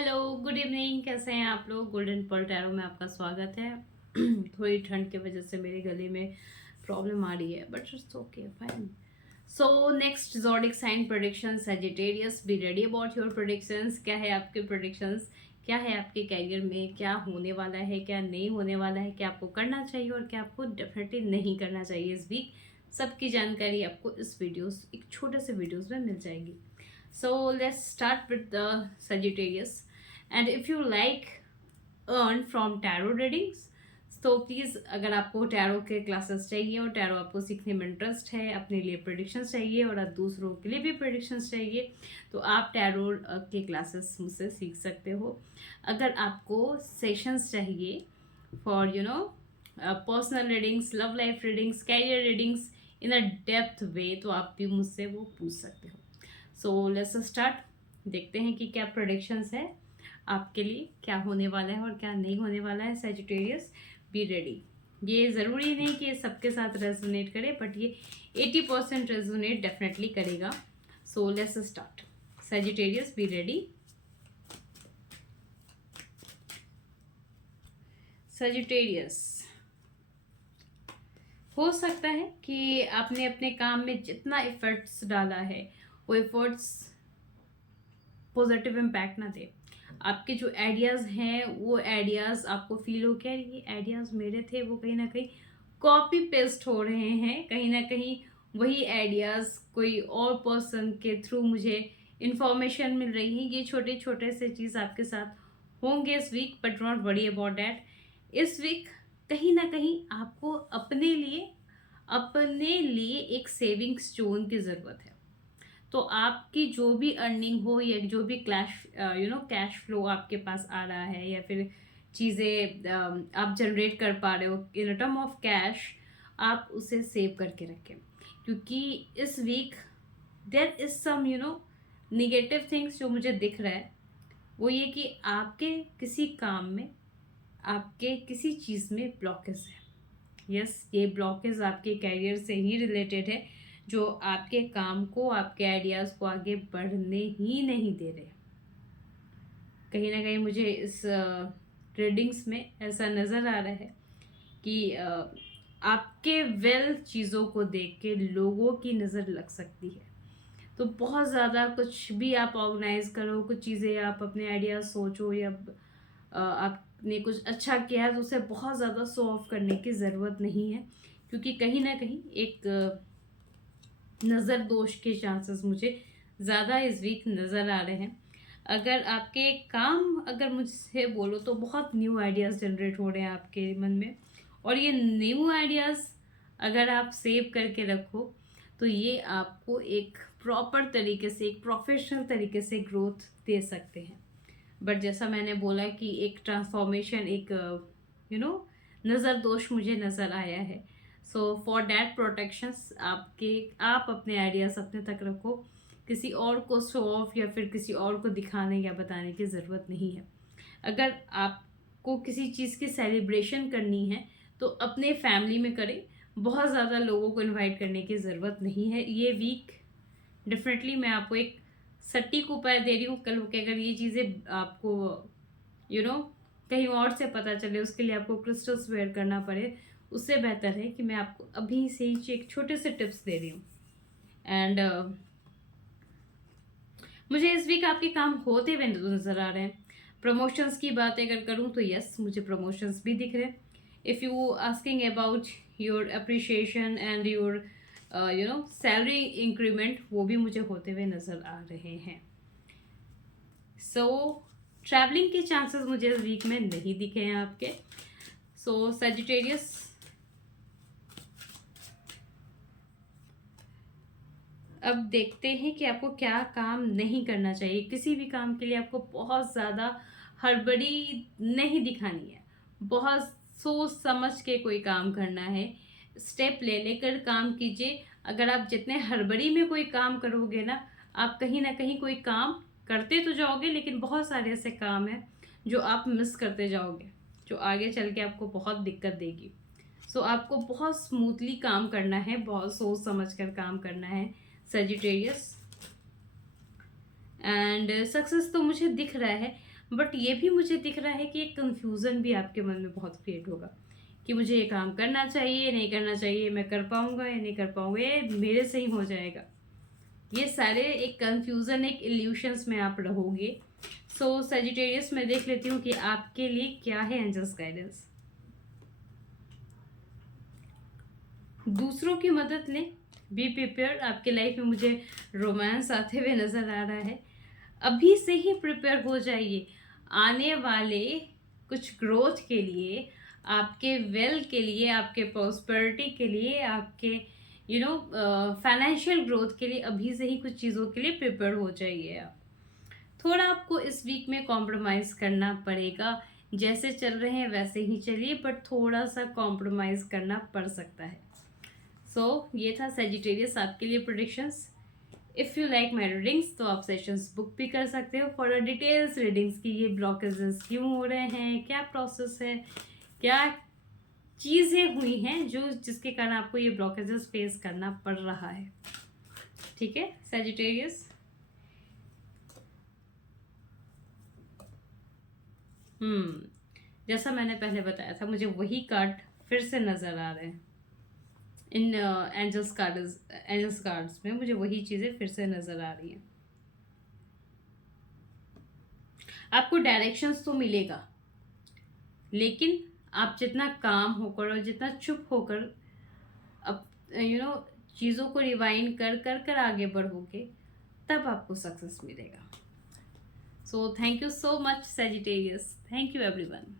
Hello, good evening. कैसे हैं आप लोग? गोल्डन पर्ल टैरो में आपका स्वागत है। थोड़ी ठंड की वजह से मेरे गले में प्रॉब्लम आ रही है, but it's okay, fine. So next zodiac sign prediction Sagittarius, be ready about your predictions. क्या है आपके प्रेडिक्शंस? क्या है आपके करियर में? क्या होने वाला है, क्या नहीं होने वाला है? क्या आपको करना चाहिए और क्या आपको डेफिनेटली नहीं करना चाहिए इस वीक? सबकी जानकारी आपको इस वीडियोस, एक छोटे से वीडियोस में मिल जाएगी। So let's start with the Sagittarius. And if you like earn from tarot readings, तो प्लीज़ अगर आपको टैरो के क्लासेस चाहिए और टैरो आपको सीखने में इंटरेस्ट है, अपने लिए प्रेडिक्शंस चाहिए और आप दूसरों के लिए भी प्रेडिक्शंस चाहिए, तो आप टैरो के क्लासेस मुझसे सीख सकते हो। अगर आपको सेशंस चाहिए for personal readings, love life readings, career readings in a depth way, तो आप भी मुझसे वो पूछ सकते हो। So let's start. देखते हैं कि क्या प्रेडिक्शंस है आपके लिए, क्या होने वाला है और क्या नहीं होने वाला है। Sagittarius, be ready. ये ज़रूरी नहीं कि ये सबके साथ रेजोनेट करे, बट ये 80% रेजोनेट डेफिनेटली करेगा। सो let's start. Sagittarius, be ready. Sagittarius, हो सकता है कि आपने अपने काम में जितना एफर्ट्स डाला है वो एफर्ट्स पॉजिटिव इम्पैक्ट ना दे। आपके जो आइडियाज़ हैं वो आइडियाज़ आपको फील हो क्या ये आइडियाज़ मेरे थे, वो कहीं ना कहीं कॉपी पेस्ट हो रहे हैं। कहीं ना कहीं वही आइडियाज़ कोई और पर्सन के थ्रू मुझे इंफॉर्मेशन मिल रही है। ये छोटे छोटे से चीज़ आपके साथ होंगे इस week, but not worry about that. इस वीक कहीं ना कहीं आपको अपने लिए एक सेविंग स्टोन की ज़रूरत है। तो आपकी जो भी अर्निंग हो या जो भी कैश फ्लो आपके पास आ रहा है, या फिर चीज़ें आप जनरेट कर पा रहे हो इन टर्म ऑफ कैश, आप उसे सेव करके रखें। क्योंकि इस week there is some negative things जो मुझे दिख रहा है। वो ये कि आपके किसी काम में, आपके किसी चीज़ में ब्लॉकेज है। यस, ये ब्लॉकेज आपके कैरियर से ही रिलेटेड है, जो आपके काम को, आपके आइडियाज़ को आगे बढ़ने ही नहीं दे रहे। कहीं ना कहीं मुझे इस रीडिंग्स में ऐसा नज़र आ रहा है कि आपके वेल चीज़ों को देख के लोगों की नज़र लग सकती है। तो बहुत ज़्यादा कुछ भी आप ऑर्गेनाइज करो, कुछ चीज़ें आप अपने आइडियाज़ सोचो, या आपने कुछ अच्छा किया है तो उसे बहुत ज़्यादा शो ऑफ करने की ज़रूरत नहीं है। क्योंकि कहीं ना कहीं एक नज़र दोष के चांसेस मुझे ज़्यादा इस वीक नज़र आ रहे हैं। अगर आपके काम, अगर मुझसे बोलो तो बहुत न्यू आइडियाज़ जनरेट हो रहे हैं आपके मन में, और ये न्यू आइडियाज़ अगर आप सेव करके रखो तो ये आपको एक प्रॉपर तरीके से, एक प्रोफेशनल तरीके से ग्रोथ दे सकते हैं। बट जैसा मैंने बोला कि एक ट्रांसफॉर्मेशन, एक नज़र दोष मुझे नज़र आया है। सो फॉर डैट प्रोटेक्शंस आप अपने आइडियाज़ अपने तक रखो। किसी और को शो ऑफ या फिर किसी और को दिखाने या बताने की ज़रूरत नहीं है। अगर आपको किसी चीज़ की सेलिब्रेशन करनी है तो अपने फैमिली में करें। बहुत ज़्यादा लोगों को इनवाइट करने की ज़रूरत नहीं है। ये वीक डेफिनेटली मैं आपको एक सटीक उपाय दे रही हूँ। कल को अगर ये चीज़ें आपको यू नो कहीं और से पता चले, उसके लिए आपको क्रिस्टल्स वेयर करना पड़े, उससे बेहतर है कि मैं आपको अभी से ही एक छोटे से टिप्स दे रही हूँ। एंड मुझे इस वीक आपके काम होते हुए नज़र आ रहे हैं। प्रमोशंस की बात अगर करूँ तो यस, मुझे प्रमोशंस भी दिख रहे हैं। If you asking about your appreciation and your salary increment, वो भी मुझे होते हुए नज़र आ रहे हैं। सो ट्रैवलिंग के चांसेस मुझे इस वीक में नहीं दिखे हैं आपके। सो सजिटेरियस, अब देखते हैं कि आपको क्या काम नहीं करना चाहिए। किसी भी काम के लिए आपको बहुत ज़्यादा हड़बड़ी नहीं दिखानी है। बहुत सोच समझ के कोई काम करना है। स्टेप ले लेकर काम कीजिए। अगर आप जितने हड़बड़ी में कोई काम करोगे आप कहीं ना कहीं कोई काम करते तो जाओगे, लेकिन बहुत सारे ऐसे काम हैं जो आप मिस करते जाओगे, जो आगे चल के आपको बहुत दिक्कत देगी। सो आपको बहुत स्मूथली काम करना है, बहुत सोच समझ कर काम करना है सजिटेरियस। एंड सक्सेस तो मुझे दिख रहा है, बट ये भी मुझे दिख रहा है कि एक कन्फ्यूज़न भी आपके मन में बहुत क्रिएट होगा कि मुझे ये काम करना चाहिए, नहीं करना चाहिए, मैं कर पाऊँगा या नहीं कर पाऊँगा, ये मेरे से ही हो जाएगा। ये सारे एक कन्फ्यूज़न, एक इल्यूशंस में आप रहोगे। सो सजिटेरियस मैं देख लेती हूँ कि आपके लिए क्या है एंजल्स गाइडेंस। दूसरों की मदद लें, बी प्रिपेयर। आपके लाइफ में मुझे रोमांस आते हुए नज़र आ रहा है। अभी से ही प्रिपेयर हो जाइए आने वाले कुछ ग्रोथ के लिए, आपके वेल्थ के लिए, आपके प्रॉस्पेरिटी के लिए, आपके फाइनेंशियल ग्रोथ के लिए अभी से ही कुछ चीज़ों के लिए प्रिपेयर हो जाइए आप। थोड़ा आपको इस वीक में कॉम्प्रोमाइज़ करना पड़ेगा। जैसे चल रहे हैं वैसे ही चलिए, बट थोड़ा सा कॉम्प्रोमाइज़ करना पड़ सकता है। ये था सेजिटेरियस आपके लिए predictions. If you like my readings तो आप सेशंस बुक भी कर सकते हो फॉर डिटेल्स रीडिंग्स की ये ब्लॉकेजेस क्यों हो रहे हैं, क्या प्रोसेस है, क्या चीज़ें हुई हैं जिसके कारण आपको ये ब्लॉकेजेस फेस करना पड़ रहा है। ठीक है सेजिटेरियस। जैसा मैंने पहले बताया था, मुझे वही कार्ड फिर से नज़र आ रहे हैं इन एंजल्स कार्ड्स में। मुझे वही चीज़ें फिर से नज़र आ रही हैं। आपको डायरेक्शंस तो मिलेगा, लेकिन आप जितना काम होकर और जितना चुप होकर अब चीज़ों को रिवाइंड कर कर कर आगे बढ़ोगे, तब आपको सक्सेस मिलेगा। So thank you so much Sagittarius. Thank you everyone.